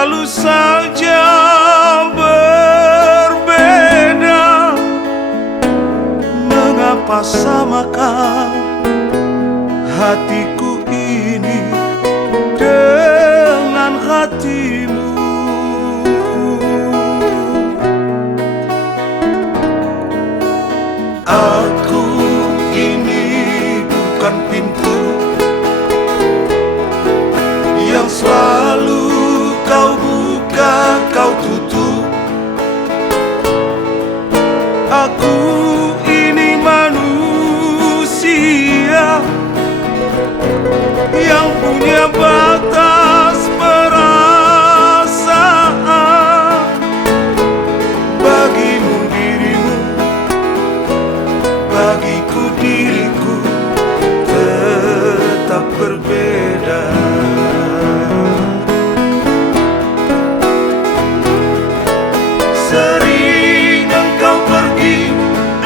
selalu saja berbeda. Mengapa samakah hatiku ini dengan hatimu? Aku ini bukan pintu yang selalu kau buka, kau tutup. Aku ini manusia yang punya batas perasaan. Bagimu dirimu, bagiku diriku tetap berbeda. Sering engkau pergi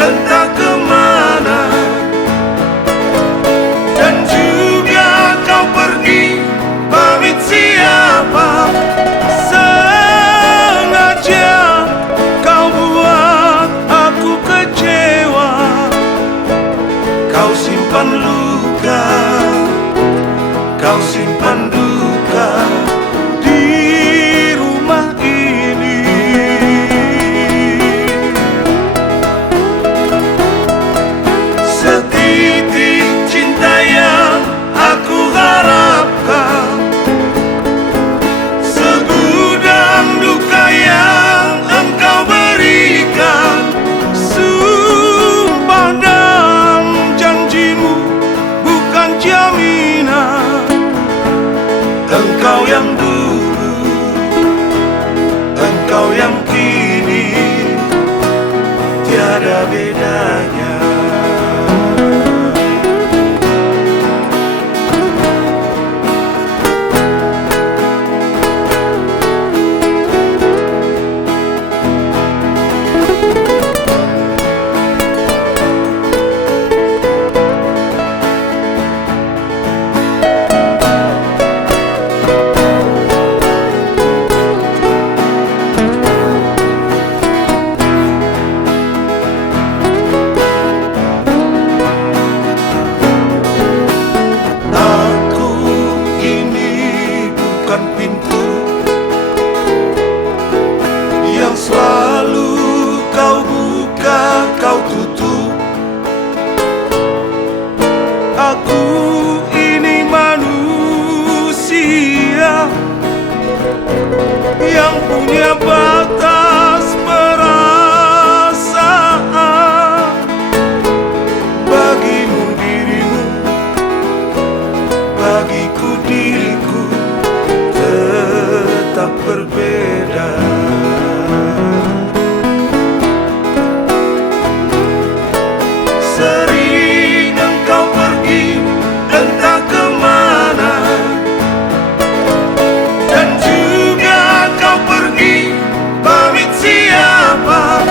entah kemana, dan juga kau pergi pamit siapa. Sengaja kau buat aku kecewa. Kau simpan luka, kau simpan duka di rumah ini. Setitik cinta yang aku harapkan, segudang duka yang engkau berikan. Sumpah dan janjimu bukan jaminan. Engkau yang dulu, engkau yang kini, tiada bedanya. Pintu yang selalu kau buka, kau tutup. Aku ini manusia yang punya batas perasaan. Bagimu dirimu, bagiku diriku tetap berbeda. Sering engkau pergi entah kemana, dan juga kau pergi pamit siapa.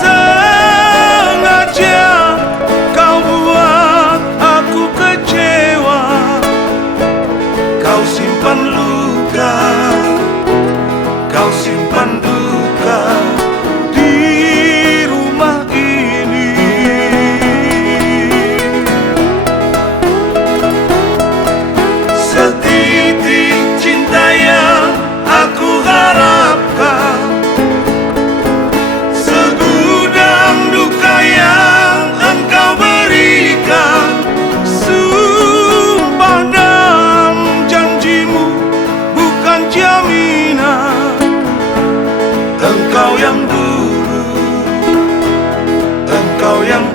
Sengaja kau buat aku kecewa. Kau simpan luka, kau simpan duka di rumah ini. Setitik cinta yang aku harapkan, segudang duka yang engkau berikan. Sumpah dan janjimu bukan jaminan. Engkau yang dulu, engkau yang